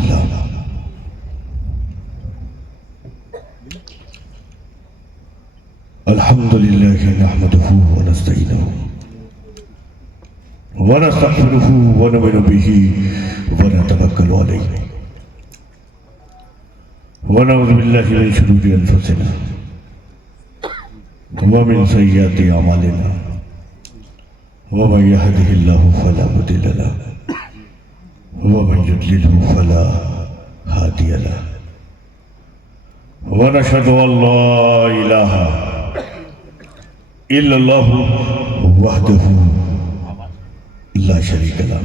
للہ الحمد للہ نحمده ونستعینه ونستغفره ونؤمن به ونتوکل علیہ ونعوذ باللہ من شرور انفسنا ومن سیئات اعمالنا ومن يهده الله فلا مضل له ومن يضلل فلا هادي له ونشهد ان لا اله الا الله وحده لا شريك له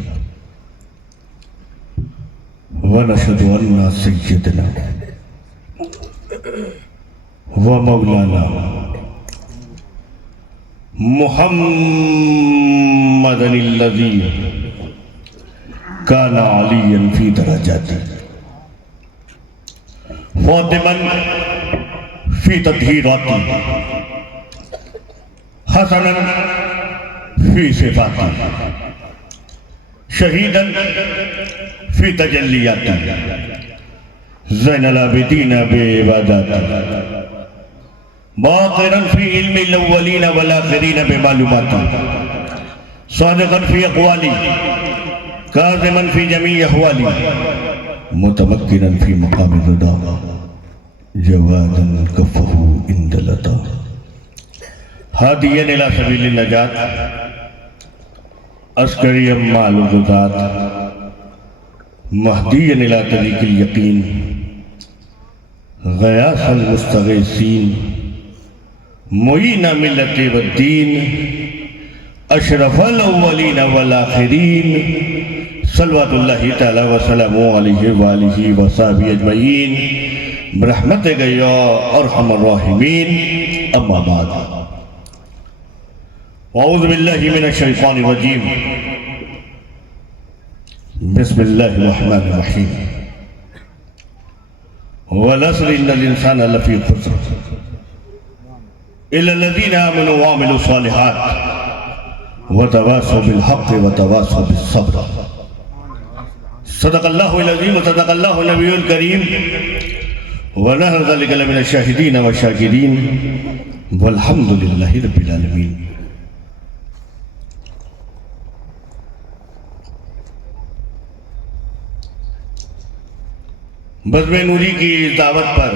ونشهد ان سيدنا ومولانا محمد الذي كان عليا في درجاته فاطما في تطهيراته حسنا في صفاته شهيدا في تجلياته زين العابدين بعباداته باقرا في علم الاولين والآخرين بمعلوماته صادقا في اقواله كاظما في جميع احواله متمكنا في مقام الرضا جوادا كفه عند اللطا هاديا الى سبيل النجاة عسكريا مع الغزاة مهديا الى طريق اليقين غياث المستغيثين معين ملة والدين اشرف الاولين والآخرين صلوات اللہ تعالی وسلم علیہ وآلہ وصحبہ اجمعین برحمتک یا ارحم الراحمین اما بعد اعوذ باللہ من الشیطان الرجیم بسم اللہ الرحمن الرحیم والعصر ان الانسان لفی خسر الا الذین آمنوا وعملوا الصالحات وتواصوا بالحق وتواصوا بالصبر صدق اللہ العظیم وصدق اللہ النبی الکریم ونحن ذلک لمن الشاہدین والشاکرین والحمد للہ رب العالمین. بزم نوری کی دعوت پر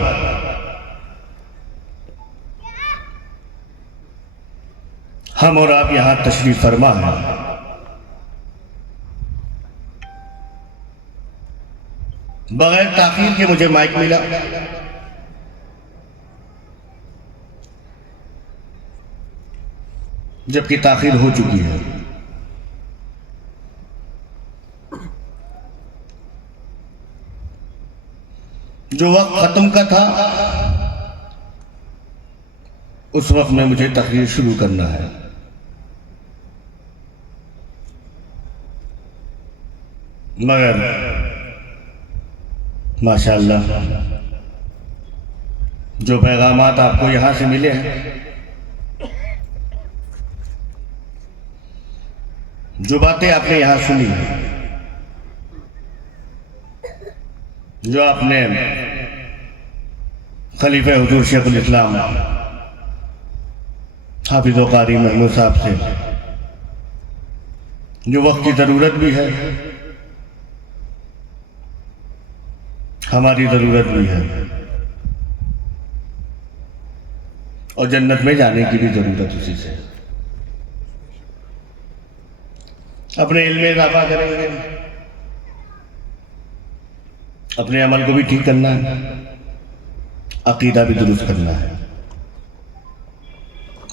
ہم اور آپ یہاں تشریف فرما ہیں. بغیر تاخیر کے مجھے مائک ملا. جبکہ تاخیر ہو چکی ہے. جو وقت ختم کا تھا اس وقت میں مجھے تقریر شروع کرنا ہے. مگر ماشاءاللہ جو پیغامات آپ کو یہاں سے ملے ہیں، جو باتیں آپ نے یہاں سنی ہیں، جو آپ نے خلیفہ حضور شیخ الاسلام حافظ و قاری محمود صاحب سے جو وقت کی ضرورت بھی ہے، ہماری ضرورت بھی ہے، اور جنت میں جانے کی بھی ضرورت اسی سے. اپنے علم میں اضافہ کریں گے، اپنے عمل کو بھی ٹھیک کرنا ہے، عقیدہ بھی درست کرنا ہے،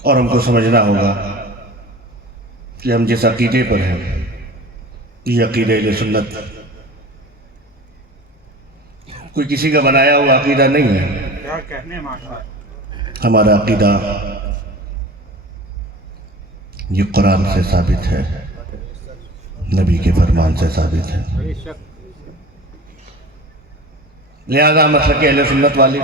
اور ہم کو سمجھنا ہوگا کہ ہم جس عقیدے پر ہیں یہ عقیدہ اہل سنت کوئی کسی کا بنایا ہوا عقیدہ نہیں ہے. ہمارا عقیدہ یہ قرآن سے ثابت ہے، نبی کے فرمان سے ثابت ہے. لہذا مسلک اہل سنت والے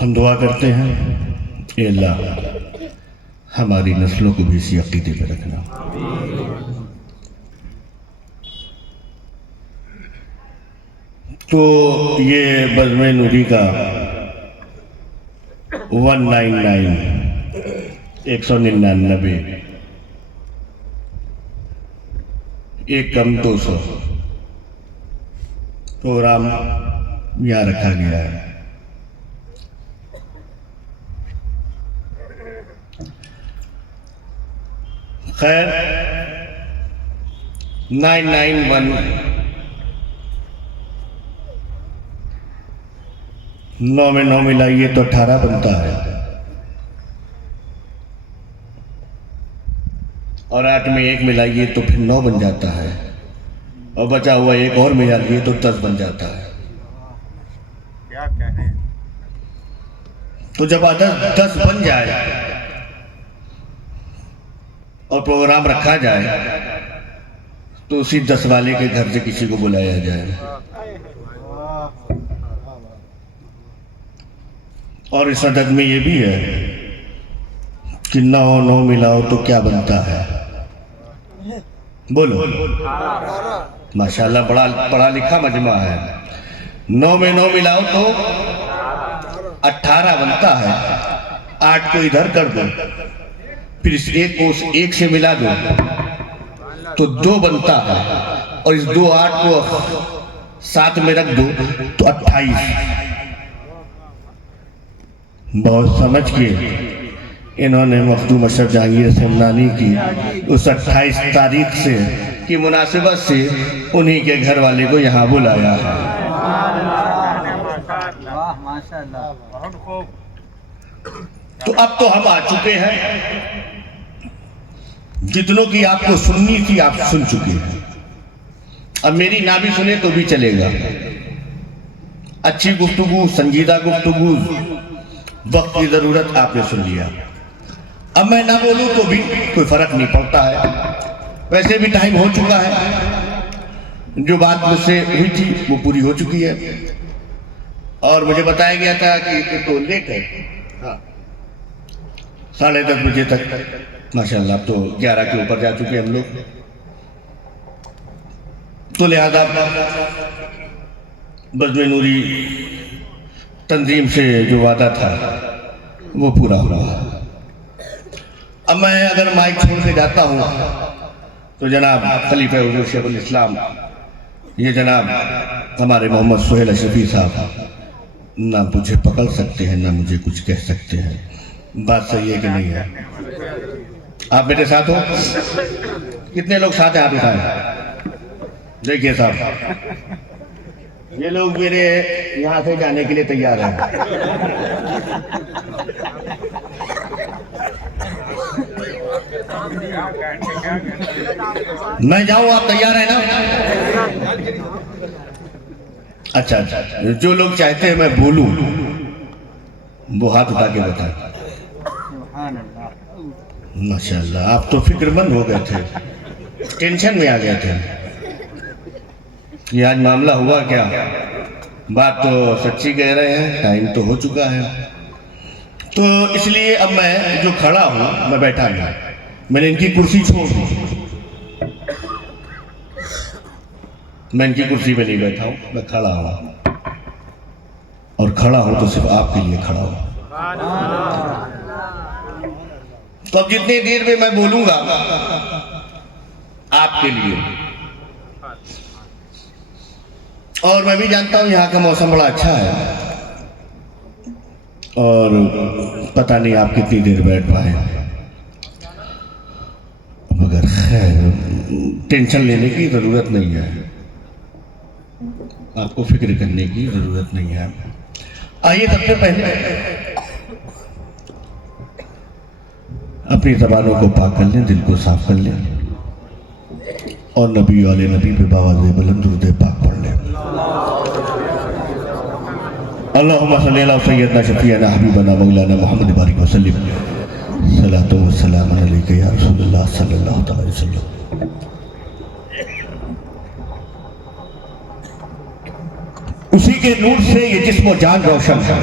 ہم دعا کرتے ہیں، اے اللہ ہماری نسلوں کو بھی اسی عقیدے پہ رکھنا۔ تو یہ بزم نوری کا 199 ایک کم 200 پروگرام یہاں رکھا گیا ہے۔ خیر 991 9 میں 9 ملائیے تو 18 بنتا ہے، اور 8 میں 1 ملائیے تو پھر 9 بن جاتا ہے، اور بچا ہوا ایک اور ملا لیے تو 10 بن جاتا ہے۔ کیا کہیں؟ تو جب عدد 10 بن جائے اور پروگرام رکھا جائے تو اسی 10 والے کے گھر سے کسی کو بلایا جائے، اور اس عدد میں یہ بھی ہے کہ 9 ملاؤ تو کیا بنتا ہے؟ بولو ماشاءاللہ، بڑا پڑھا لکھا مجمع ہے۔ 9 میں 9 ملاؤ تو 18 بنتا ہے، 8 کو ادھر کر دو، پھر اس ایک کو اس ایک سے ملا دو تو 2 بنتا ہے، اور اس 2 8 کو 7 میں رکھ دو تو 28۔ بہت سمجھ کے انہوں نے مخدوم اشرف جہانگیر سمنانی کی اس 28 تاریخ سے کی مناسبت سے انہی کے گھر والے کو یہاں بلایا ہے۔ تو اب تو ہم آ چکے ہیں، جتنوں کی آپ کو سننی تھی آپ سن چکے ہیں، اب میری نہ بھی سنے تو بھی چلے گا۔ اچھی گفتگو، سنجیدہ گفتگو، وقت کی ضرورت آپ نے سن لیا۔ اب میں نہ بولوں تو بھی کوئی فرق نہیں پڑتا ہے، ویسے بھی ٹائم ہو چکا ہے، جو بات مجھ سے ہوئی تھی وہ پوری ہو چکی ہے، اور مجھے بتایا گیا تھا کہ تو لیٹ ہے، 10:30 بجے تک، ماشاءاللہ اب تو 11 کے اوپر جا چکے ہم لوگ، تو لہذا بزم نوری تنظیم سے جو وعدہ تھا وہ پورا ہوا۔ اب میں اگر مائک چھوڑ کے جاتا ہوں تو جناب خلیفہ حضور شیخ الاسلام، یہ جناب ہمارے محمد سہیل اشرفی صاحب نہ مجھے پکڑ سکتے ہیں نہ مجھے کچھ کہہ سکتے ہیں۔ بات صحیح ہے کہ نہیں ہے؟ آپ میرے ساتھ ہو؟ کتنے لوگ ساتھ ہیں؟ آپ اٹھائیں، دیکھیے صاحب یہ لوگ میرے یہاں سے جانے کے لیے تیار ہیں۔ میں جاؤں، آپ تیار ہیں نا؟ اچھا، جو لوگ چاہتے ہیں میں بولوں وہ ہاتھ اٹھا کے بتائیں۔ ماشاءاللہ آپ تو فکر مند ہو گئے تھے، ٹینشن میں آ گئے تھے، یہ آج معاملہ ہوا کیا؟ بات تو سچی کہہ رہے ہیں، ٹائم تو ہو چکا ہے، تو اس لیے اب میں جو کھڑا ہوں میں بیٹھا نہیں، میں نے ان کی کرسی چھوڑ دی، میں ان کی کرسی پہ نہیں بیٹھا ہوں، میں کھڑا ہوں، اور کھڑا ہوں تو صرف آپ کے لیے کھڑا ہوں۔ تو اب جتنی دیر میں بولوں گا آپ کے لیے، اور میں بھی جانتا ہوں یہاں کا موسم بڑا اچھا ہے، اور پتہ نہیں آپ کتنی دیر بیٹھ پائے، مگر خیر ٹینشن لینے کی ضرورت نہیں ہے، آپ کو فکر کرنے کی ضرورت نہیں ہے۔ آئیے سب سے پہلے اپنی زبانوں کو پاک کر لیں، دل کو صاف کر لیں، اور نبی والے نبی پہ باواز بلند درود پاک پڑھ لیں۔ اللہم صلی اللہ سیدنا شفیعنا حبیبنا مولانا محمد بارک وسلم، صلاۃ و سلام علیکہ یا رسول اللہ صلی اللہ علیہ وسلم۔ اسی کے نور سے یہ جسم و جان روشن ہے،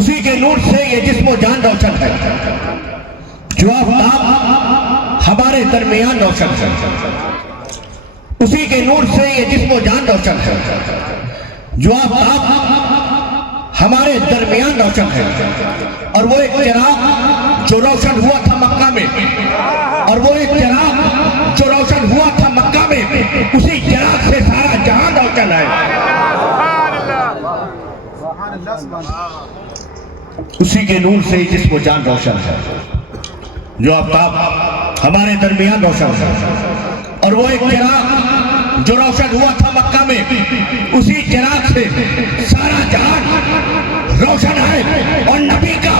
اسی کے نور سے یہ جسم و جان روشن ہے، جو آفتاب ہمارے درمیان روشن ہے، اسی کے نور سے یہ جسم و جان روشن ہے، جو آفتاب ہمارے درمیان روشن ہے، اور وہ ایک چراغ جو روشن ہوا تھا مکہ میں، اور وہ ایک چراغ جو روشن ہوا تھا مکہ میں، اسی چراغ سے سارا جہان روشن ہے۔ اسی کے نور سے جسم و جان روشن ہے، جو آفتاب ہمارے درمیان روشن ہے، اور وہ ایک چراغ جو روشن ہوا تھا مکہ میں، اسی چراغ سے سارا جہان روشن ہے۔ اور نبی کا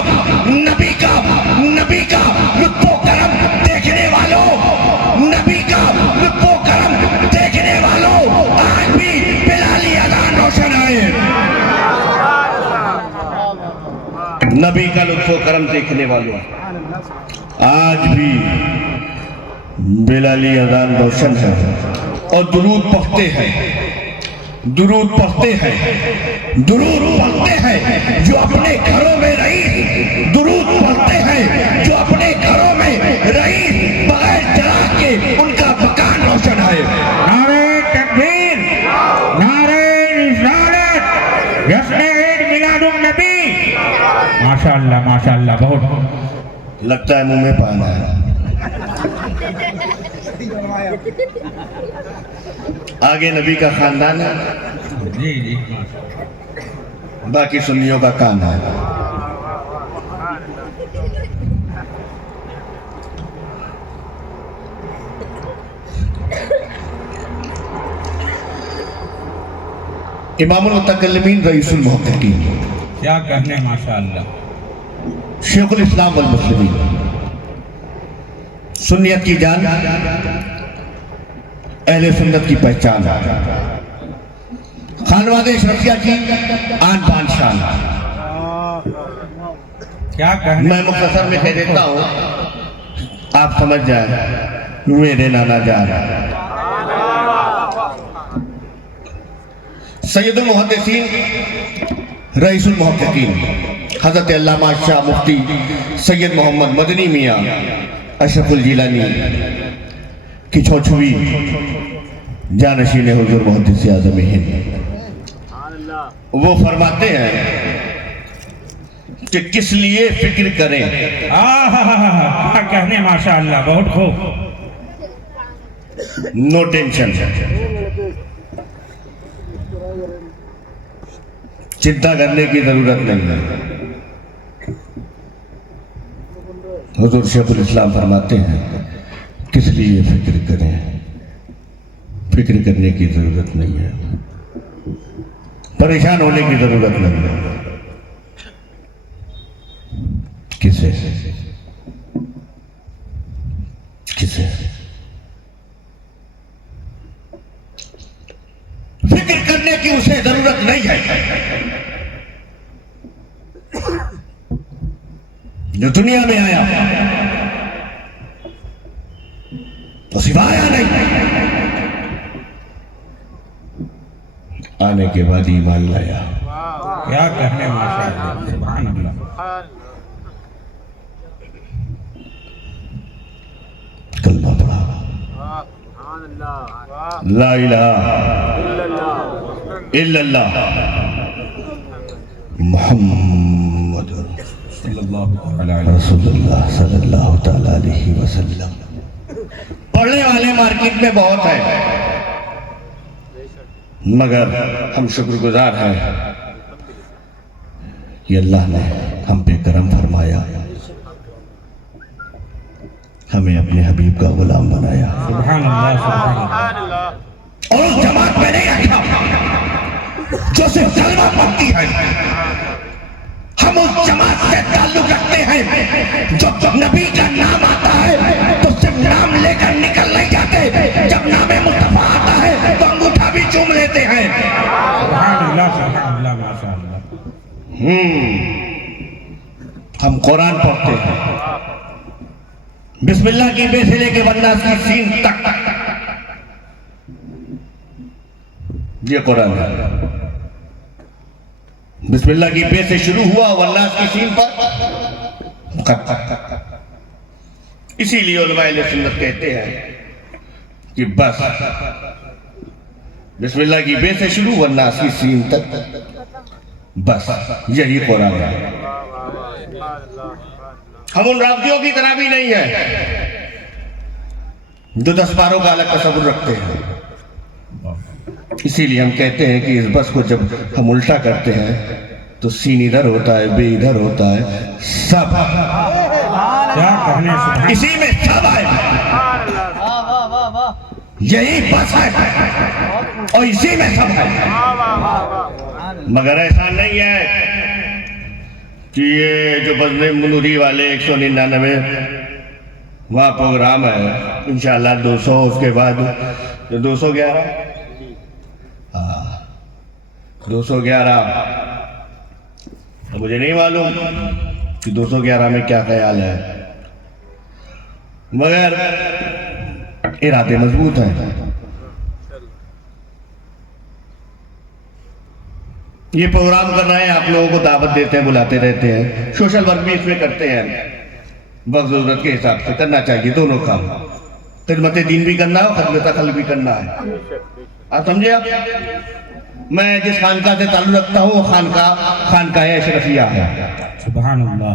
لطف و کرم دیکھنے والوں، نبی کا لطف و کرم دیکھنے والوں، آج بھی بلالی اذان روشن ہے۔ نبی کا لطف و کرم دیکھنے والوں، آج بھی بلالی اذان روشن ہے، اور درود پڑھتے ہیں جو اپنے گھروں میں رئیس، درود پڑھتے ہیں جو اپنے گھروں میں رئیس، بغیر چراغ کے ان کا مکان روشن ہے۔ نعرہ تکبیر، نعرہ رسالت، جشن عید میلاد النبی۔ ماشاءاللہ بہت لگتا ہے منہ میں پانا ہے۔ آگے نبی کا خاندان ہے، جی باقی سنیوں کا کام ہے۔ امام المتکلمین رئیس المحققین، کیا کہنے ماشاءاللہ، شیخ الاسلام والمسلمین، سنیت کی جان، اہل سنت کی پہچان، خانواد اشرفیہ کی آن بان شان۔ کیا کہنے، میں مختصر میں کہہ دیتا ہوں، آپ سمجھ جائیں، میرے نانا جان سید المحدثین رئیس المحققین حضرت علامہ شاہ مفتی سید محمد مدنی میاں اشرف الجیلانی کی چھوچھوی جانشین حضور محدث اعظم ہند، وہ فرماتے ہیں کہ کس لیے فکر کریں، کیا کہنے ماشاءاللہ، بہت خوب۔ نو ٹینشن، چنتا کرنے کی ضرورت نہیں ہے۔ حضور شیخ الاسلام فرماتے ہیں کس لیے فکر کریں، فکر کرنے کی ضرورت نہیں ہے، پریشان ہونے کی ضرورت نہیں ہے۔ کسے فکر کرنے کی اسے ضرورت نہیں ہے۔ جو دنیا میں آیا تو سوایا نہیں، آنے کے بعد ایمان لایا۔ کیا کہنے ماشاءاللہ، سبحان اللہ۔ کلمہ پڑھا، لا الہ الا اللہ محمد رسول اللہ صلی اللہ تعالیٰ علیہ وسلم۔ پڑھنے والے مارکیٹ میں بہت ہیں، مگر ہم شکر گزار ہیں کہ اللہ نے ہم پہ کرم فرمایا، ہمیں اپنے حبیب کا غلام بنایا، سبحان اللہ، سبحان اللہ۔ اور اس جماعت میں نہیں رکھا جو صرف کلمہ پڑھتی ہے۔ ہم اس جماعت سے تعلق رکھتے ہیں جو نبی کا نام آتا ہے تو صرف نام لے کر نکل نہیں جاتے، جب نام مصطفیٰ آتا ہے تو انگوٹھا بھی چوم لیتے ہیں۔ سبحان اللہ، ماشاءاللہ۔ ہم قرآن پڑھتے ہیں، بسم اللہ کی بے سے لے کے والناس کی سین تک، یہ قرآن ہے۔ بسم اللہ کی بے سے شروع ہوا والناس کی سین پر ختم۔ اسی لیے علماء اہل سنت کہتے ہیں کہ بس بسم اللہ کی بے سے شروع والناس کی سین تک بس یہی قرآن ہے۔ ہم ان رافضیوں کی طرح بھی نہیں ہیں جو 10 پاروں کا الگ تصور رکھتے ہیں۔ اسی لیے ہم کہتے ہیں کہ اس بس کو جب ہم الٹا کرتے ہیں تو سین ادھر ہوتا ہے، بے ادھر ہوتا ہے، سب کیا کہنے سبحان اسی میں سب ہے، یہی بس ہے اور اسی میں سب ہے۔ مگر ایسا نہیں ہے کہ یہ جو بزم منوری والے 199 وہاں پروگرام ہے انشاءاللہ 200، اس کے بعد 211 211 مجھے نہیں معلوم کہ 211 میں کیا خیال ہے، مگر ارادے مضبوط ہیں۔ یہ پروگرام کر رہے ہیں، آپ لوگوں کو دعوت دیتے ہیں، بلاتے رہتے ہیں، سوشل ورک بھی اس میں کرتے ہیں، وقت ضرورت کے حساب سے کرنا چاہیے دونوں کام، خدمت دین بھی کرنا ہے اور خدمت عقل بھی کرنا ہے۔ آپ سمجھے؟ آپ میں جس خانقاہ سے تعلق رکھتا ہوں وہ خانقاہ اشرفیہ ہے۔ سبحان اللہ۔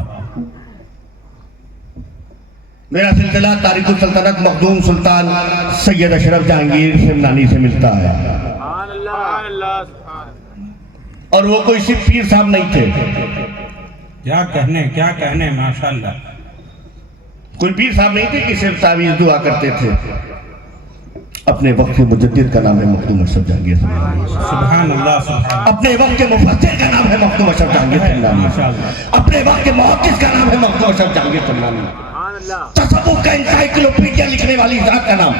میرا سلسلہ تاریخ السلطنت مخدوم سلطان سید اشرف جہانگیر سمنانی سے ملتا ہے، اور وہ کوئی صرف پیر صاحب نہیں تھے، کیا کہنے ماشاءاللہ۔ کوئی پیر صاحب نہیں تھے کہ صرف تعویذ دعا کرتے تھے۔ اپنے وقت کے مجدد کا نام ہے مخدوم اشرف جہانگیر سمنانی، سبحان اللہ سبحان اپنے وقت کے مفسر کا نام ہے مخدوم اشرف جہانگیر سمنانی، ماشاءاللہ۔ اپنے وقت کے محدث کا نام ہے مخدوم اشرف جہانگیر سمنانی، تصوف کا انسائیکلوپیڈیا لکھنے والی ذات کا نام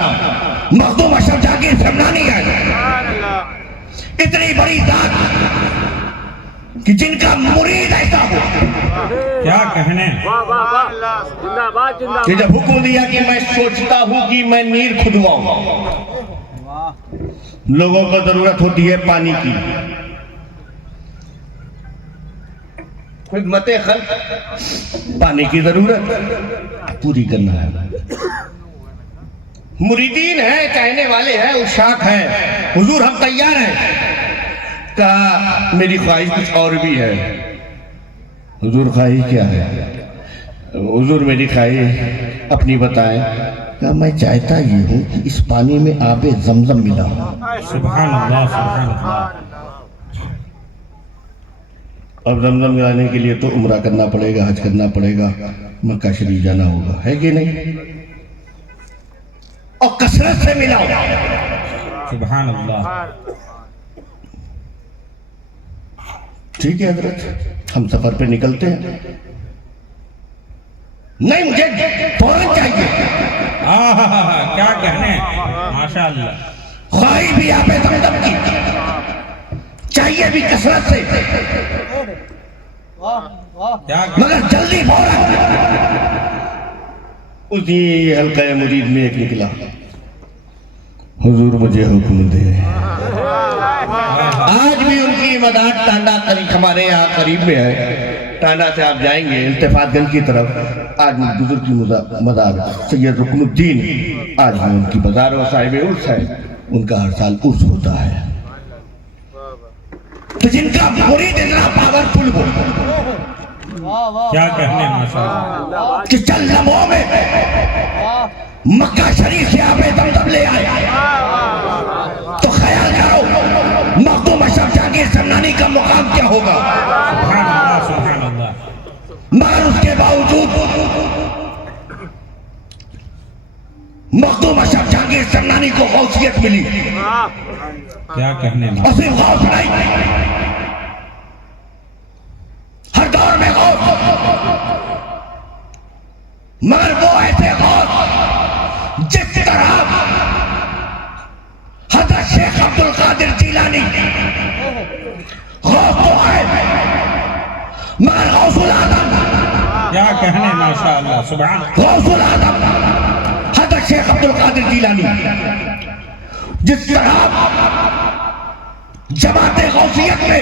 مخدوم اشرف جہانگیر سمنانی ہے۔ اتنی بڑی ذات کہ جن کا مرید ایسا ہو کیا کہنے۔ کہ جب حکم دیا کہ میں سوچتا ہوں کہ میں نیر کھدواؤں، لوگوں کو ضرورت ہوتی ہے پانی کی، خدمت خلق پانی کی ضرورت پوری کرنا ہے۔ مریدین ہیں، کہنے والے ہیں، عشاق ہیں، حضور ہم تیار ہیں، کہا میری خواہش کچھ اور بھی ہے۔ حضور خواہش کیا ہے؟ حضور میری خواہش اپنی بتائیں۔ کہا میں چاہتا یہ ہوں کہ اس پانی میں آب زمزم ملا ہو۔ سبحان اللہ سبحان اللہ۔ اب زمزم ملانے کے لیے تو عمرہ کرنا پڑے گا، حج کرنا پڑے گا، مکہ شریف جانا ہوگا، ہے کہ نہیں؟ اور کثرت سے ملا ہو۔ سبحان اللہ۔ ٹھیک ہے حضرت، ہم سفر پہ نکلتے ہیں۔ نہیں مجھے فوراً چاہیے، کیا کہنے ماشاءاللہ۔ خواہش بھی آب زمزم کی، چاہیے بھی کثرت سے، کیا مگر جلدی فوراً۔ اسی حلقہ مرید میں ایک نکلا، حضور مجھے حکم دے۔ آج بھی ان کی مدار ٹانڈا ہمارے یہاں قریب میں ہے، ٹانڈا سے آپ جائیں گے التفات گنج کی طرف، آج بزرگ کی مزار سید رکن الدین، آج بھی ان کی بازار و صاحب عرس ہے، ان کا ہر سال عرس ہوتا ہے۔ تو جن کا مرید اتنا پاورفل ہو کیا کہنے ماشاءاللہ۔ کہ چند لمحوں میں مکہ شریف سے آب زمزم لے آئے، تو خیال کرو مخدوم اشرف جہانگیر سمنانی کا مقام کیا ہوگا۔ سبحان اللہ سبحان اللہ۔ مگر اس کے باوجود مخدوم اشرف جہانگیر سمنانی کو غوثیت ملی، کیا کہنے اور صرف غوث نہیں، ہر دور میں غوث، مگر وہ ایسے غوث جس طرح حضرت شیخ عبد القادر جیلانی غوث تو ہے، مگر غوث العظم، کیا کہنے ماشاءاللہ سبحان غوث العظم حضرت شیخ عبد القادر جیلانی، جس طرح جماعت غوثیت میں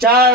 4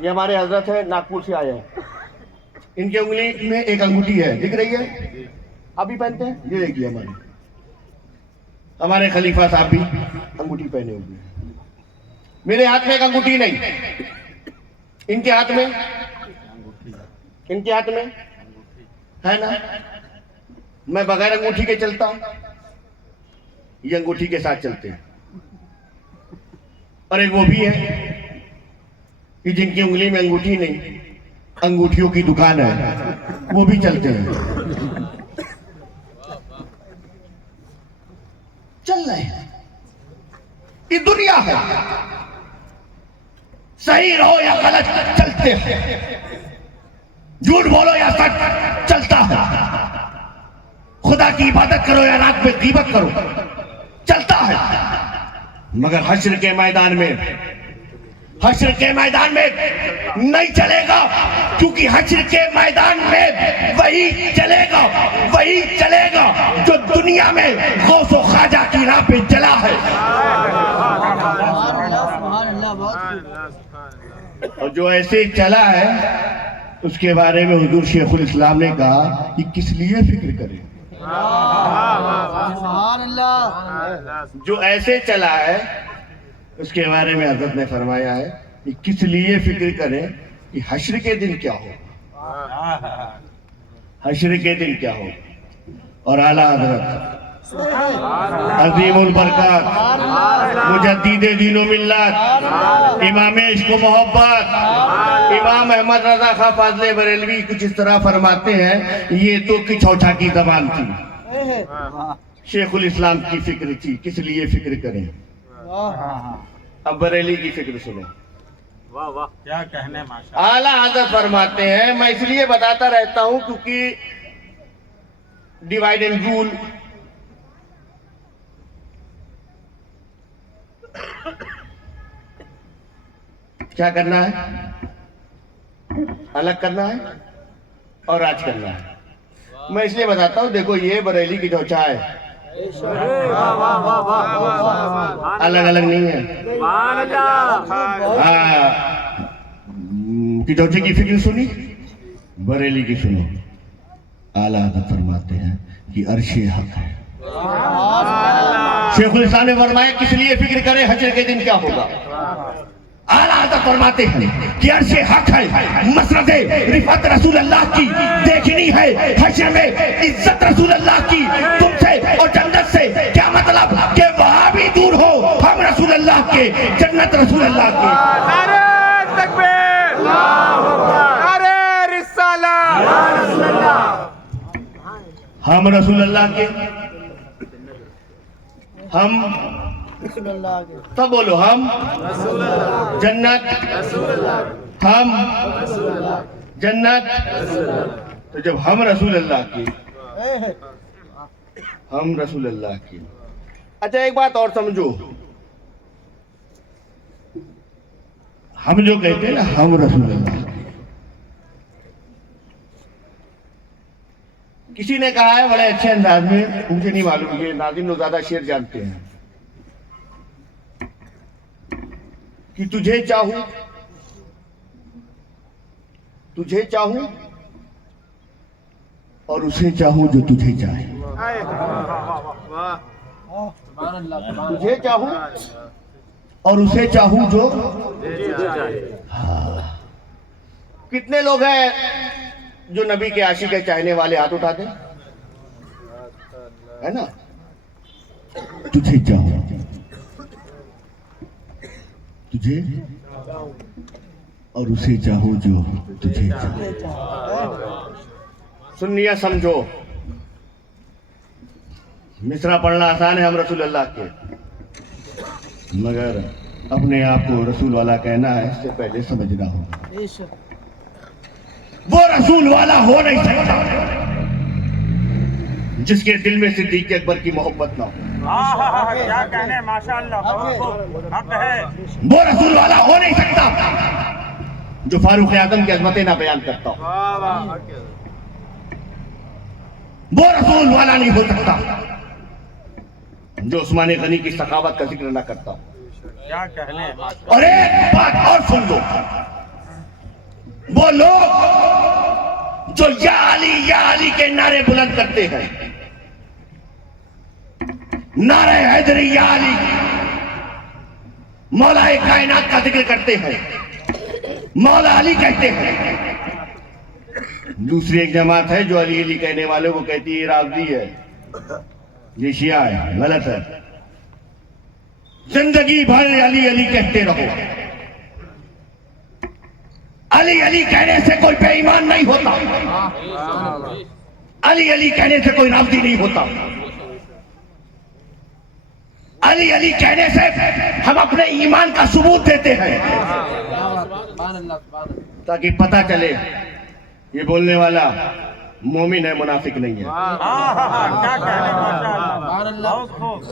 یہ ہمارے حضرت ہیں، ناگپور سے آئے ہیں. ان کے انگلی میں ایک انگوٹھی ہے، دکھ رہی ہے؟ آپ بھی پہنتے ہیں؟ یہ دیکھیے ہمارے خلیفہ صاحب بھی انگوٹھی پہنے ہوئے ہیں. میرے ہاتھ میں ایک انگوٹھی نہیں، ان کے ہاتھ میں ہے نا. میں بغیر انگوٹھی کے چلتا ہوں، یہ انگوٹھی کے ساتھ چلتے ہیں. اور ایک وہ بھی ہے کہ جن کی انگلی میں انگوٹھی نہیں، انگوٹھیوں کی دکان ہے، وہ بھی چلتے ہیں. چل رہے ہیں، یہ دنیا ہے. صحیح رہو یا غلط چلتے ہیں، جھوٹ بولو یا سچ چلتا ہے، خدا کی عبادت کرو یا رات میں غیبت کرو چلتا ہے. مگر حشر کے میدان میں نہیں چلے گا، کیونکہ حشر کے میدان میں وہی چلے گا جو دنیا میں غوث و خواجہ کی راہ پہ چلا ہے. اور جو ایسے چلا ہے اس کے بارے میں حضور شیخ الاسلام نے کہا کہ کس لیے فکر کرے. جو ایسے چلا ہے اس کے بارے میں حضرت نے فرمایا ہے کہ کس لیے فکر کریں کہ حشر کے دن کیا ہو. اور اعلیٰ حضرت عظیم البرکات مجدد دین و ملت امام عشق و محبت امام احمد رضا خان فاضل بریلوی کچھ اس طرح فرماتے ہیں، یہ تو کچھوچا کی زبان تھی، شیخ الاسلام کی فکر تھی. کس لیے فکر کریں؟ اب بریلی کی فکر سنیں. کیا کہنے ماشاءاللہ. اعلیٰ حضرت فرماتے ہیں، میں اس لیے بتاتا رہتا ہوں کیونکہ ڈیوائڈ اینڈ رول کیا کرنا ہے، الگ کرنا ہے اور راج کرنا ہے. میں اس لیے بتاتا ہوں، دیکھو یہ بریلی کی چوچا ہے، الگ الگ نہیں ہے. کچوچے کی فکر سنی، بریلی کی سنو. اعلیٰ حضرت فرماتے ہیں کہ عرش حق ہے. شیخ الاسلام نے فرمایا کس لیے فکر کرے، حشر کے دن کیا ہوگا. اعلیٰ حضرت فرماتے ہیں کہ عرش حق ہے، مسرت رفعت رسول اللہ کی دیکھنی ہے. حشر میں عزت رسول اللہ کی تم سے اور جنت سے کیا مطلب کہ وہاں بھی دور ہو، ہم رسول اللہ کے، جنت رسول اللہ کی. نعرہ تکبیر، نعرہ رسالہ، ہم رسول اللہ کے، ہم تب بولو ہم جنت، ہم جنت. تو جب ہم رسول اللہ کی، ہم رسول اللہ کی. اچھا ایک بات اور سمجھو، ہم جو کہتے ہیں نا ہم رسول اللہ کی، کسی نے کہا ہے بڑے اچھے انداز میں، مجھے نہیں معلوم، یہ ناظم زیادہ شعر جانتے ہیں، کہ تجھے چاہوں اور اسے چاہوں جو تجھے چاہے. تجھے چاہوں اور اسے چاہوں جو. ہاں، کتنے لوگ ہیں جو نبی کے عاشق کے چاہنے والے، ہاتھ اٹھاتے ہے نا. تجھے چاہوں، تجھے اور اسے چاہوں جو تجھے چاہے. سنیا سمجھو، مصرع پڑھنا آسان ہے ہم رسول اللہ کے، مگر اپنے آپ کو رسول والا کہنا ہے اس سے پہلے سمجھنا ہوگا. وہ رسول والا ہو نہیں سکتا جس کے دل میں صدیق اکبر کی محبت نہ ہو. کیا کہنے ماشاءاللہ. حق ہے. وہ رسول والا ہو نہیں سکتا جو فاروق اعظم کی عظمتیں نہ بیان کرتا ہو. وہ رسول والا نہیں ہو سکتا جو عثمان غنی کی سخاوت کا ذکر نہ کرتا ہو. کیا کہنے. اور ایک بات اور سن لو، وہ لوگ جو یا علی کے نعرے بلند کرتے ہیں، نعرہ حیدری یا علی، مولا کائنات کا ذکر کرتے ہیں، مولا علی کہتے ہیں. دوسری ایک جماعت ہے جو علی علی کہنے والوں کو کہتی ہے یہ رافضی ہے، یہ شیعہ ہے. غلط ہے. زندگی بھر علی علی کہتے رہو. علی علی کہنے سے کوئی بے ایمان نہیں ہوتا، علی علی کہنے سے کوئی رافضی نہیں ہوتا. علی علی کہنے سے ہم اپنے ایمان کا ثبوت دیتے ہیں تاکہ پتہ چلے یہ بولنے والا مومن ہے، منافق نہیں ہے.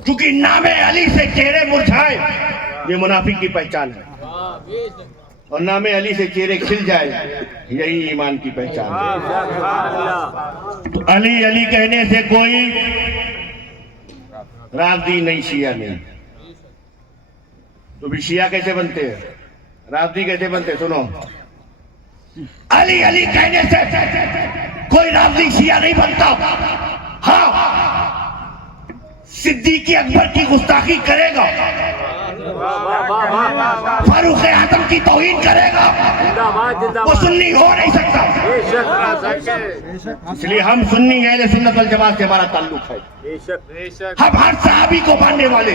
کیونکہ نام علی سے چہرے مرجھائے یہ منافق کی پہچان ہے، اور نام علی سے چہرے کھل جائے یہی ایمان کی پہچان ہے. تو علی علی کہنے سے کوئی رافضی نہیں، شیعہ نہیں. تو بھی شیعہ کیسے بنتے ہیں، رافضی کیسے بنتے ہیں؟ سنو، علی علی کہنے سے کوئی رافضی شیعہ نہیں بنتا. ہاں، صدیق اکبر کی گستاخی کرے گا، فاروق اعظم کی توہین کرے گا، وہ سنی ہو نہیں سکتا. اس لیے ہم سنی ہیں، اہل سنت والجماعت سے ہمارا تعلق ہے. ہم ہر صحابی کو ماننے والے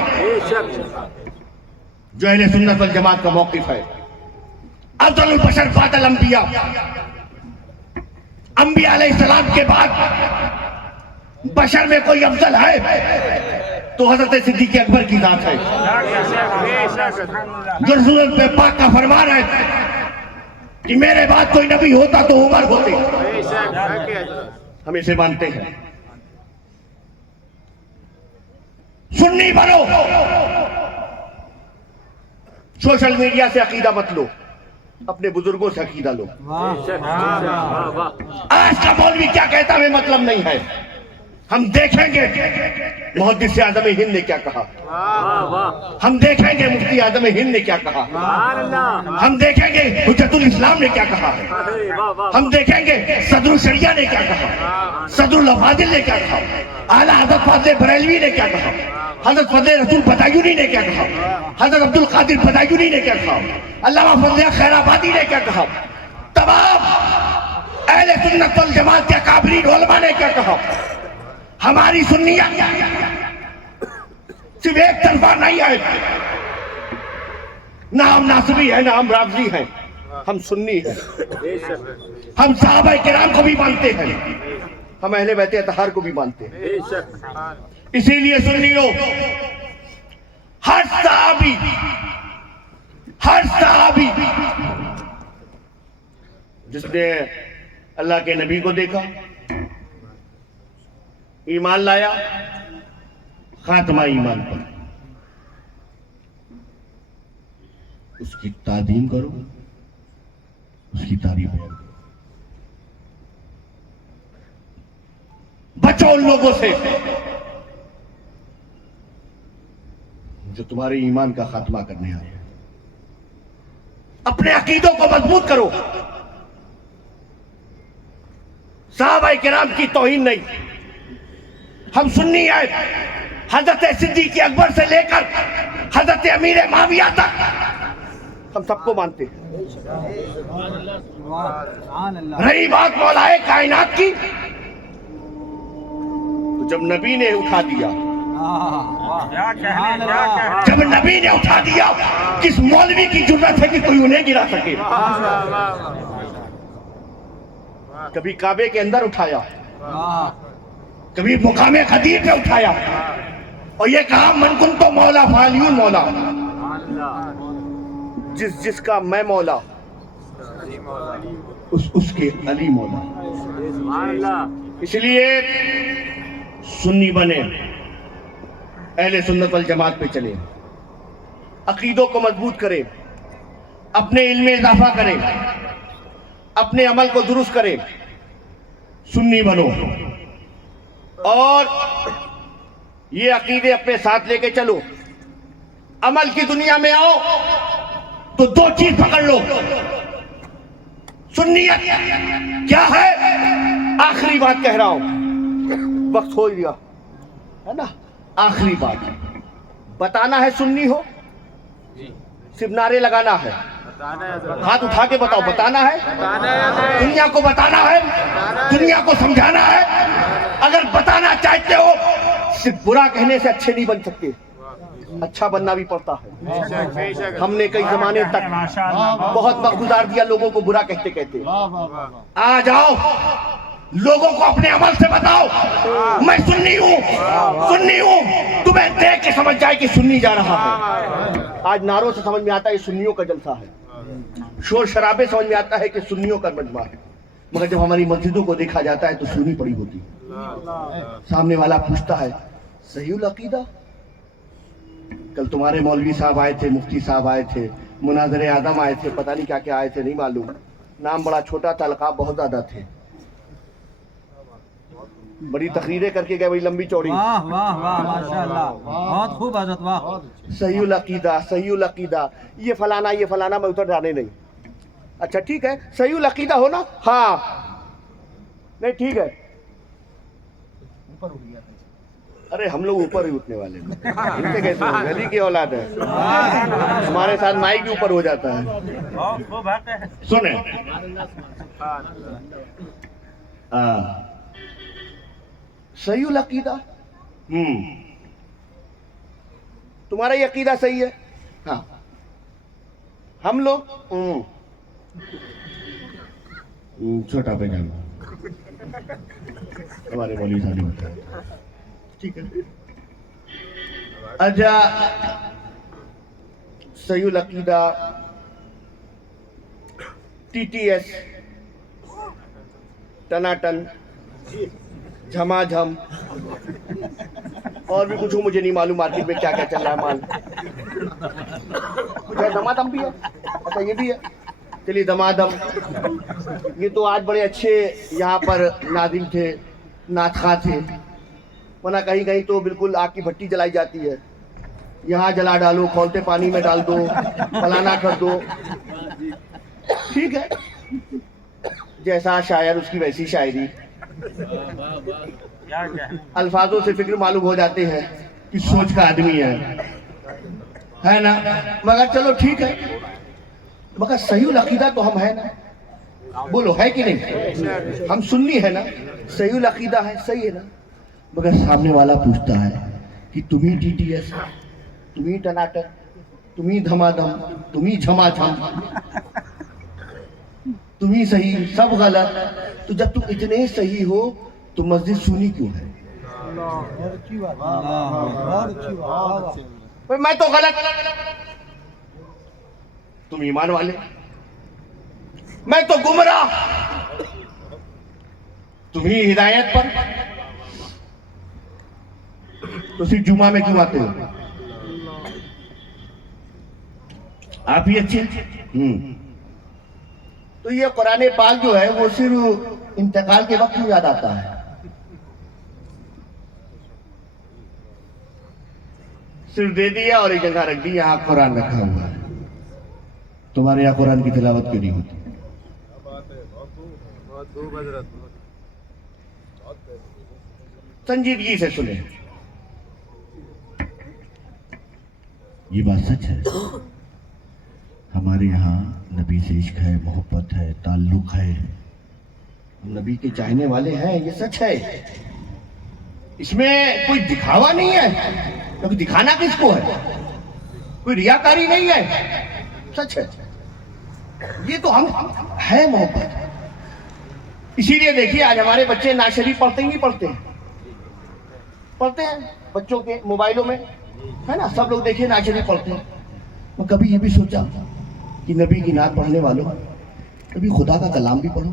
جو اہل سنت والجماعت کا موقف ہے. افضل البشر بعد الانبیاء، انبیاء علیہ السلام کے بعد بشر میں کوئی افضل ہے تو حضرت صدیق اکبر کی ذات ہے، جو رسول پاک کا فرمان ہے کہ میرے بعد کوئی نبی ہوتا تو عمر ہوتے. ہم اسے مانتے ہیں. سنی بنو، سوشل میڈیا سے عقیدہ مت لو، اپنے بزرگوں سے عقیدہ لو. آج کا مولوی کیا کہتا ہمیں مطلب نہیں ہے. ہم دیکھیں گے محدث اعظم ہند نے کیا کہا، ہم دیکھیں گے مفتی اعظم ہند نے کیا کہا، ہم دیکھیں گے حجت الاسلام نے کیا کہا ہے، ہم دیکھیں گے صدر الشریعہ نے کیا کہا، صدر الافاضل نے کیا کہا، اعلیٰ حضرت فاضل بریلوی نے کیا کہا، حضرت فضل رسول بدایونی نے کیا کہا، حضرت عبد القادر بدایونی نے کیا کہا، علامہ فضل خیر آبادی نے کیا کہا، تمام اہل سنت والجماعت کے اکابرین علماء نے کیا کہا. ہماری سنیت صرف ایک طرفہ نہیں ہے، نہ ہم ناصبی ہیں نہ ہم رافضی ہیں، ہم سنی ہیں. ہم صحابہ کرام کو بھی مانتے ہیں، ہم اہل بیت اطہار کو بھی مانتے ہیں. اسی لیے سنیوں، ہر صحابی جس نے اللہ کے نبی کو دیکھا، ایمان لایا، خاتمہ ایمان پر، اس کی تعظیم کرو، اس کی تعریف کرو. بچو ان لوگوں سے جو تمہارے ایمان کا خاتمہ کرنے آئے. اپنے عقیدوں کو مضبوط کرو. صحابہ کرام کی توہین نہیں. ہم سنی ہیں، حضرت صدیق اکبر سے لے کر حضرت امیر معاویہ تک ہم سب کو مانتے ہیں. رہی بات مولا کائنات کی، تو جب نبی نے اٹھا دیا، کس مولوی کی جرات ہے کہ کوئی انہیں گرا سکے. کبھی کعبے کے اندر اٹھایا، کبھی مقام خدیر پہ اٹھایا، اور یہ کہا من کنتو مولا فعلیون مولا، جس کا میں مولا اس کے علی مولا. اس لیے سنی بنے، اہل سنت والجماعت پہ چلے، عقیدوں کو مضبوط کرے، اپنے علم میں اضافہ کرے، اپنے عمل کو درست کرے. سنی بنو اور یہ عقیدے اپنے ساتھ لے کے چلو. عمل کی دنیا میں آؤ تو دو چیز پکڑ لو، سنیت کیا ہے؟ آخری بات کہہ رہا ہوں، وقت ہو گیا ہے نا، آخری بات بتانا ہے سنی ہو، صرف نعرے لگانا ہے، ہاتھ اٹھا کے بتاؤ، بتانا ہے، دنیا کو بتانا ہے، دنیا کو سمجھانا ہے۔ اگر بتانا چاہتے ہو، صرف برا کہنے سے اچھے نہیں بن سکتے، اچھا بننا بھی پڑتا ہے۔ ہم نے کئی زمانے تک بہت وقت گزار دیا لوگوں کو برا کہتے کہتے، آ جاؤ لوگوں کو اپنے عمل سے بتاؤ میں سنی ہوں، سنی ہوں، تمہیں دیکھ کے سمجھ جائے کہ سنی جا رہا ہے۔ آج نعروں سے سمجھ میں آتا ہے یہ سنیوں کا جلسہ ہے، شور شرابے سمجھ میں آتا ہے کہ سنیوں کا مجمع ہے، مگر جب ہماری مسجدوں کو دیکھا جاتا ہے تو سنی پڑی ہوتی ہے۔ سامنے والا پوچھتا ہے صحیح العقیدہ؟ کل تمہارے مولوی صاحب آئے تھے، مفتی صاحب آئے تھے، مناظر اعظم آئے تھے، پتہ نہیں کیا کیا آئے تھے، نہیں معلوم، نام بڑا چھوٹا تھا، القاب بہت زیادہ تھے، بڑی تقریریں کر کے گئے، بڑی لمبی چوڑی۔ واہ واہ واہ ماشاءاللہ، بہت خوب حضرت، واہ۔ صحیح العقیدہ، صحیح العقیدہ، یہ فلانا یہ فلانا، میں ادھر جانے نہیں۔ اچھا ٹھیک ہے، صحیح العقیدہ ہو نا؟ ہاں، نہیں ٹھیک ہے۔ ارے ہم لوگ اوپر ہی اٹھنے والے ہیں، ان سے کیسے ہوں؟ علی کی اولاد ہے، ہمارے ساتھ مائک بھی اوپر ہو جاتا ہے۔ سنیں، صحیح العقیدہ، تمہارا یہ عقیدہ صحیح ہے؟ ہاں۔ ہم لوگ چھوٹا پیجامہ، ہمارے مولوی صاحب نے بتایا، ٹھیک ہے۔ اچھا صحیح العقیدہ، ٹی ٹی ایس، ٹناٹن، جھما جھم، اور بھی کچھ ہو مجھے نہیں معلوم مارکیٹ میں کیا کیا چل رہا ہے مال، کچھ ہے، دمادم بھی ہے، اچھا یہ بھی ہے، چلیے دمادم، یہ تو آج بڑے اچھے یہاں پر ناظم تھے، نعت خواں تھے، ورنہ کہیں کہیں تو بالکل آگ کی بھٹی جلائی جاتی ہے، یہاں جلا ڈالو، کھولتے پانی میں ڈال دو، فلانا کر دو، ٹھیک ہے، جیسا شاعر اس کی ویسی شاعری، الفاظوں سے فکر معلوم ہو جاتے ہیں کہ سوچ کا آدمی ہے نا، مگر چلو ٹھیک ہے، مگر صحیح العقیدہ تو ہم ہے نا، بولو ہے کہ نہیں؟ ہم سنی ہے نا، صحیح العقیدہ ہے، صحیح ہے نا، مگر سامنے والا پوچھتا ہے کہ تمہیں ٹی ٹی ایس، تمہیں ٹناٹن، تمہیں دھما دھم، تمہیں جھما جھم، تمہیں صحیح، سب غلط، تو جب تم اتنے صحیح ہو تو مسجد سنی کیوں ہے؟ میں تو غلط، تم ایمان والے، میں تو گمراہ، تمہیں ہدایت پر، تو صرف جمعہ میں کیوں آتے ہو؟ آپ ہی اچھے، تو یہ قرآن پاک جو ہے وہ صرف انتقال کے وقت یاد آتا ہے، صرف دے دیا اور ایک جگہ رکھ دی، یہاں قرآن رکھا ہوا ہے، تمہارے یہاں قرآن کی تلاوت کیوں نہیں ہوتی؟ سنجیدگی سے سنیں، یہ بات سچ ہے، ہمارے یہاں نبی سے عشق ہے، محبت ہے، تعلق ہے، ہم نبی کے چاہنے والے ہیں، یہ سچ ہے، اس میں کوئی دکھاوا نہیں ہے، کیونکہ دکھانا کس کو ہے، کوئی ریاکاری نہیں ہے، سچ ہے، یہ تو ہم ہے محبت۔ اسی لیے دیکھیے آج ہمارے بچے نعت شریف پڑھتے ہی نہیں پڑھتے ہیں بچوں کے موبائلوں میں، ہے نا، سب لوگ دیکھیے نعت شریف پڑھتے ہیں، میں کبھی یہ بھی سوچا کہ نبی کی نعت پڑھنے والوں کبھی خدا کا کلام بھی پڑھو۔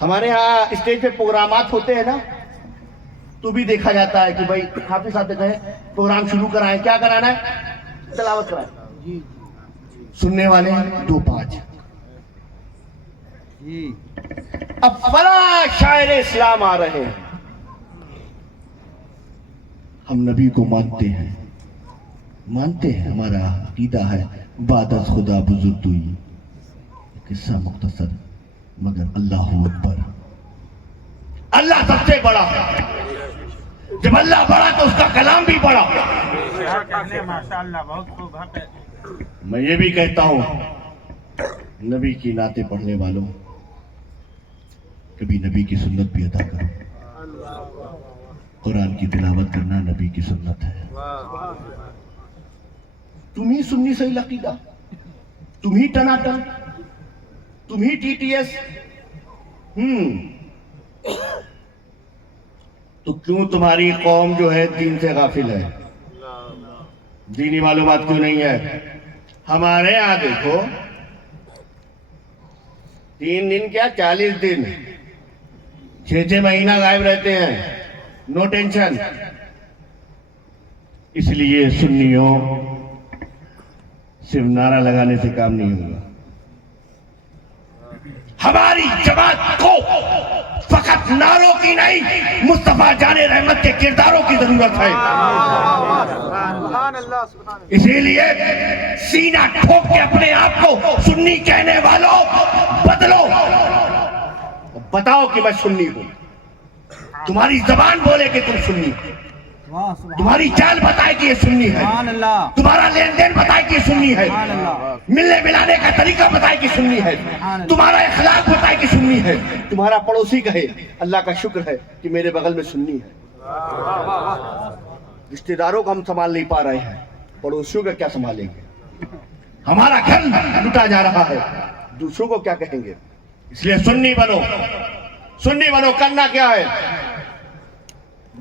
ہمارے ہاں اسٹیج پہ پروگرامات ہوتے ہیں نا، تو بھی دیکھا جاتا ہے کہ بھائی حافظ صاحب کہیں پروگرام شروع کرائیں، کیا کرانا ہے؟ تلاوت کرائیں، سننے والے 2-5۔ اب بڑا شاعر اسلام آ رہے ہیں، ہم نبی کو مانتے ہیں، ہمارا عقیدہ ہے بعد از خدا بزرگ ہوئی. قصہ مختصر مگر اللہ اکبر. اللہ سب سے بڑا ہے. جب اللہ بڑا تو اس کا کلام بھی بڑا. کیا کہنے ماشاءاللہ بہت خوب حق ہے. میں یہ بھی کہتا ہوں نبی کی نعتیں پڑھنے والوں کبھی نبی کی سنت بھی ادا کرو. قرآن کی تلاوت کرنا نبی کی سنت ہے. تم ہی سنی صحیح عقیدہ, تم ہی ٹناٹن, تم ہی ٹی ٹی ایس. تو کیوں تمہاری قوم جو ہے دین سے غافل ہے, دینی معلومات کیوں نہیں ہے؟ ہمارے یہاں دیکھو 3 دن کیا 40 دن 6 مہینہ غائب رہتے ہیں, نو ٹینشن. اس لیے سنیوں صرف نعرہ لگانے سے کام نہیں ہوگا. ہماری جماعت کو فقط نعروں کی نہیں مصطفیٰ جان رحمت کے کرداروں کی ضرورت ہے. اسی لیے سینہ ٹھوک کے اپنے آپ کو سنی کہنے والوں بدلو. بتاؤ کہ میں سنی ہوں. تمہاری زبان بولے کہ تم سنی, واہ سبحان تمہاری چال بتائے کہ یہ سنی ہے, اللہ. تمہارا لین دین بتائے کہ یہ سنی ہے, سبحان اللہ. ملنے ملانے کا طریقہ بتائے کہ سنی ہے, تمہارا اخلاق بتائے کہ سنی ہے, تمہارا پڑوسی کہے اللہ کا شکر ہے کہ میرے بغل میں سنی ہے. رشتہ داروں کو ہم سنبھال نہیں پا رہے ہیں, پڑوسیوں کا کیا سنبھالیں گے؟ ہمارا گھر لٹا جا رہا ہے, دوسروں کو کیا کہیں گے؟ اس لیے سنی بنو, سنی بنو. کرنا کیا ہے؟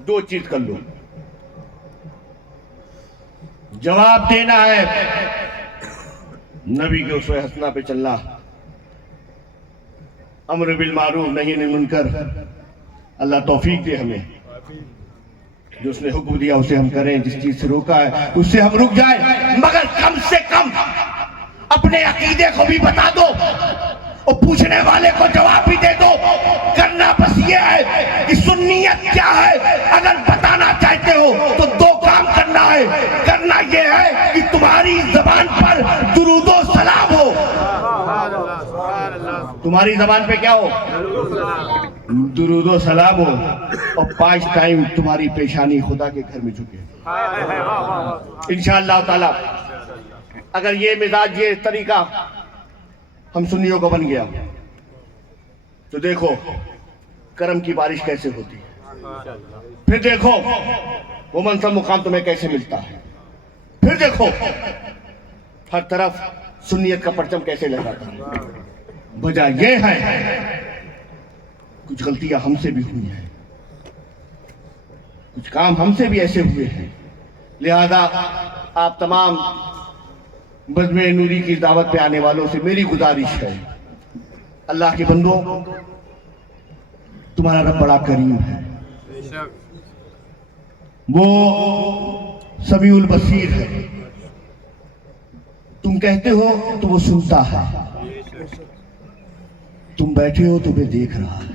2 چیز کر لو. جواب دینا ہے, نبی کے اسوہ حسنہ پہ چلنا, امر بالمعروف نہی عن المنکر. اللہ توفیق دے ہمیں, جو اس نے حکم دیا اسے ہم کریں, جس چیز سے روکا ہے اس سے ہم رک جائیں. مگر کم سے کم اپنے عقیدے کو بھی بتا دو اور پوچھنے والے کو جواب بھی دے دو. کرنا بس یہ ہے کہ سنیت کیا ہے. اگر بتانا چاہتے ہو تو 2 کام کرنا ہے. کرنا یہ ہے کہ تمہاری زبان پر درود و سلام ہو. تمہاری زبان پہ کیا ہو؟ درود و سلام ہو. اور 5 ٹائم تمہاری پیشانی خدا کے گھر میں جھکے. انشاءاللہ تعالی اگر یہ مزاج, یہ طریقہ ہم سنیوں کو بن گیا تو دیکھو کرم کی بارش کیسے ہوتی ہے. پھر دیکھو وہ منصب مقام تمہیں کیسے ملتا ہے. پھر دیکھو ہر طرف سنیت کا پرچم کیسے لہراتا ہے. وجہ یہ ہے کچھ غلطیاں ہم سے بھی ہوئی ہیں, کچھ کام ہم سے بھی ایسے ہوئے ہیں. لہذا آپ تمام بزم نوری کی دعوت پہ آنے والوں سے میری گزارش ہے, اللہ کے بندوں تمہارا رب بڑا کریم ہے, وہ سمیع البصیر ہے. تم کہتے ہو تو وہ سنتا ہے, تم بیٹھے ہو تو وہ دیکھ رہا ہے.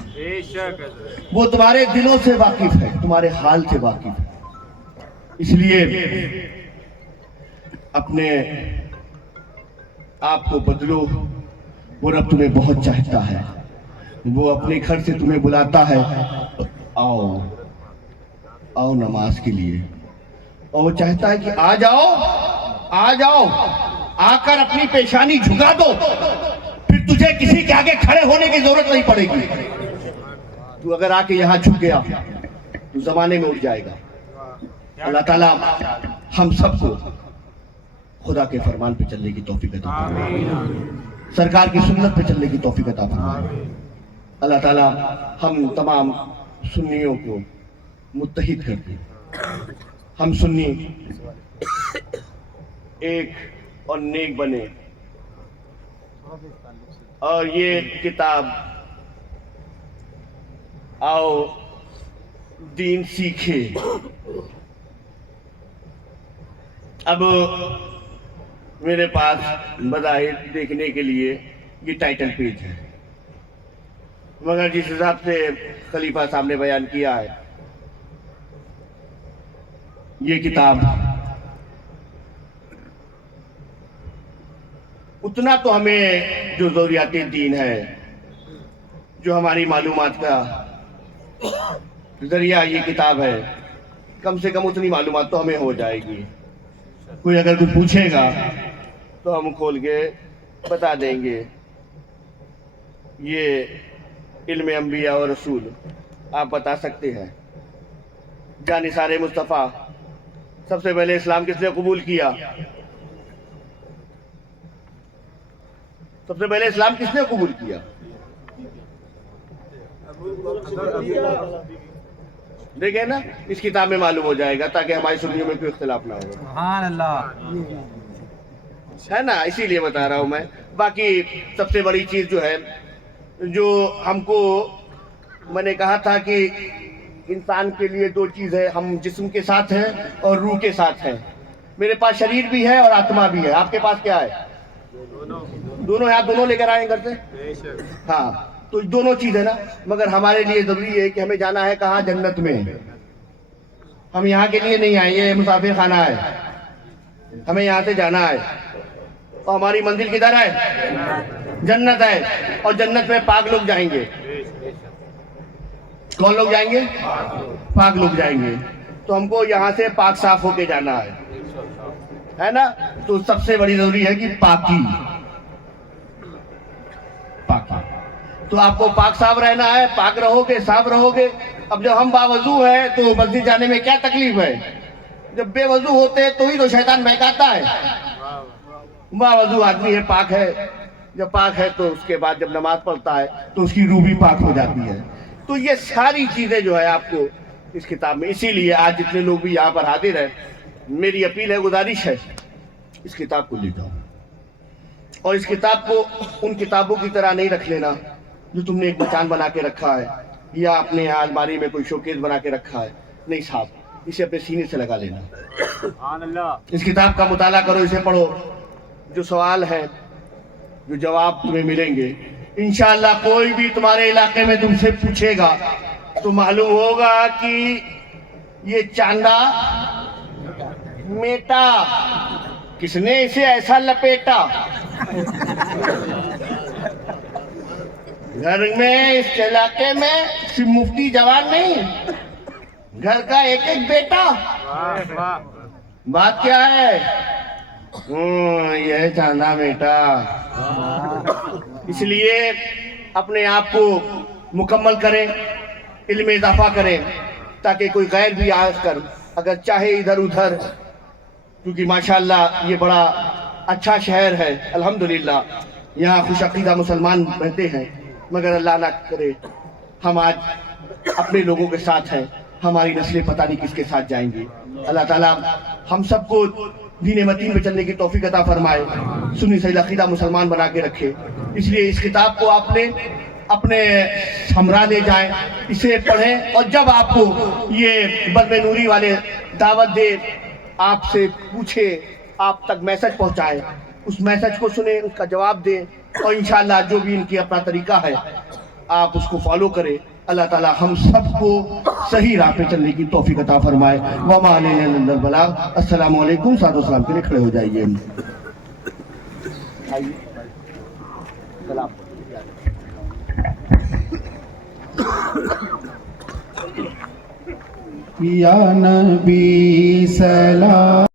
وہ تمہارے دلوں سے واقف ہے, تمہارے حال سے واقف ہے. اس لیے اپنے آپ کو بدلو. وہ رب تمہیں بہت چاہتا ہے, وہ اپنے گھر سے تمہیں بلاتا ہے, آؤ آؤ نماز کے لیے. اور وہ چاہتا ہے کہ آ جاؤ, آ جاؤ, آ کر اپنی پیشانی جھکا دو. پھر تجھے کسی کے آگے کھڑے ہونے کی ضرورت نہیں پڑے گی. تو اگر آ کے یہاں جھک گیا تو زمانے میں اٹھ جائے گا. اللہ تعالیٰ ہم سب کو خدا کے فرمان پہ چلنے کی توفیق عطا فرمائے, سرکار کی سنت پہ چلنے کی توفیق عطا فرمائے. اللہ تعالیٰ ہم تمام سنیوں کو متحد کر دے. ہم سنی ایک اور نیک بنے. اور یہ کتاب آؤ دین سیکھے. اب میرے پاس بظاہر دیکھنے کے لیے یہ ٹائٹل پیج ہے, مگر جس حساب سے خلیفہ صاحب نے بیان کیا ہے یہ کتاب اتنا تو ہمیں جو ضروریات دین ہے، جو ہماری معلومات کا ذریعہ یہ کتاب ہے، کم سے کم اتنی معلومات تو ہمیں ہو جائے گی. کوئی اگر کوئی پوچھے گا تو ہم کھول کے بتا دیں گے. یہ علم انبیاء و رسول آپ بتا سکتے ہیں. جانثار مصطفیٰ، سب سے پہلے اسلام کس نے قبول کیا؟ سب سے پہلے اسلام کس نے قبول کیا؟ دیکھیں نا، اس کتاب میں معلوم ہو جائے گا تاکہ ہماری سنیوں میں کوئی اختلاف نہ ہو. سبحان اللہ. ہے نا، اسی لیے بتا رہا ہوں میں. باقی سب سے بڑی چیز جو ہے، جو ہم کو میں نے کہا تھا کہ انسان کے لیے دو چیز ہے، ہم جسم کے ساتھ ہیں اور روح کے ساتھ ہیں. میرے پاس شریر بھی ہے اور آتما بھی ہے. آپ کے پاس کیا ہے؟ دونوں ہیں. آپ دونوں لے کر آئیں گھر سے؟ ہاں، تو دونوں چیز ہے نا. مگر ہمارے لیے ضروری ہے کہ ہمیں جانا ہے کہاں؟ جنت میں. ہم یہاں کے لیے نہیں آئے، یہ مسافر خانہ ہے. ہمیں یہاں سے جانا ہے اور ہماری منزل کدھر ہے؟ جنت ہے. اور جنت میں پاک لوگ جائیں گے. کون لوگ جائیں گے؟ پاک لوگ جائیں گے. تو ہم کو یہاں سے پاک صاف ہو کے جانا ہے نا. تو سب سے بڑی ضروری ہے کہ پاکی. تو آپ کو پاک صاف رہنا ہے. پاک رہو گے، صاف رہو گے. اب جب ہم باوضو ہیں تو مسجد جانے میں کیا تکلیف ہے؟ جب بے وضو ہوتے تو ہی تو شیطان بہکاتا ہے. باوضو آدمی ہے، پاک ہے. جب پاک ہے تو اس کے بعد جب نماز پڑھتا ہے تو اس کی روح بھی پاک ہو جاتی ہے. تو یہ ساری چیزیں جو ہے آپ کو اس کتاب میں، اسی لیے آج جتنے لوگ بھی یہاں پر حاضر ہیں، میری اپیل ہے، گزارش ہے، اس کتاب کو لے جاؤ. اور اس کتاب کو ان کتابوں کی طرح نہیں رکھ لینا جو تم نے ایک مچان بنا کے رکھا ہے یا اپنے یہاں الماری میں کوئی شوکیس بنا کے رکھا ہے. نہیں صاحب، اسے اپنے سینے سے لگا لینا. اس کتاب کا مطالعہ کرو، اسے پڑھو. جو سوال ہے، جو جواب تمہیں ملیں گے انشاءاللہ. کوئی بھی تمہارے علاقے میں تم سے پوچھے گا تو معلوم ہوگا کہ یہ چاندہ میٹا، کس نے اسے ایسا لپیٹا. گھر میں، اس علاقے میں صرف مفتی جوان نہیں، گھر کا ایک ایک بیٹا. بات کیا ہے؟ یہ چاندہ بیٹا. اس لیے اپنے آپ کو مکمل کریں، علم اضافہ کریں، تاکہ کوئی غیر بھی آ کر اگر چاہے ادھر ادھر، کیونکہ ماشاءاللہ یہ بڑا اچھا شہر ہے الحمدللہ. یہاں خوش عقیدہ مسلمان رہتے ہیں. مگر اللہ نہ کرے ہم آج اپنے لوگوں کے ساتھ ہیں، ہماری نسلیں پتہ نہیں کس کے ساتھ جائیں گی. اللہ تعالیٰ ہم سب کو دین متین پہ چلنے کی توفیق عطا فرمائے، سنی صحیح عقیدہ مسلمان بنا کے رکھے. اس لیے اس کتاب کو آپ نے اپنے ہمراہ لے جائیں، اسے پڑھیں. اور جب آپ کو یہ بزم نوری والے دعوت دے، آپ سے پوچھے، آپ تک میسج پہنچائیں، اس میسج کو سنیں، اس کا جواب دیں. اور انشاءاللہ جو بھی ان کی اپنا طریقہ ہے آپ اس کو فالو کریں. اللہ تعالیٰ ہم سب کو صحیح راہ پہ چلنے کی توفیق عطا فرمائے. وما علینا الا البلاغ. السلام علیکم. ساتھ و سلام کے لیے کھڑے ہو جائیے. یا نبی سلام.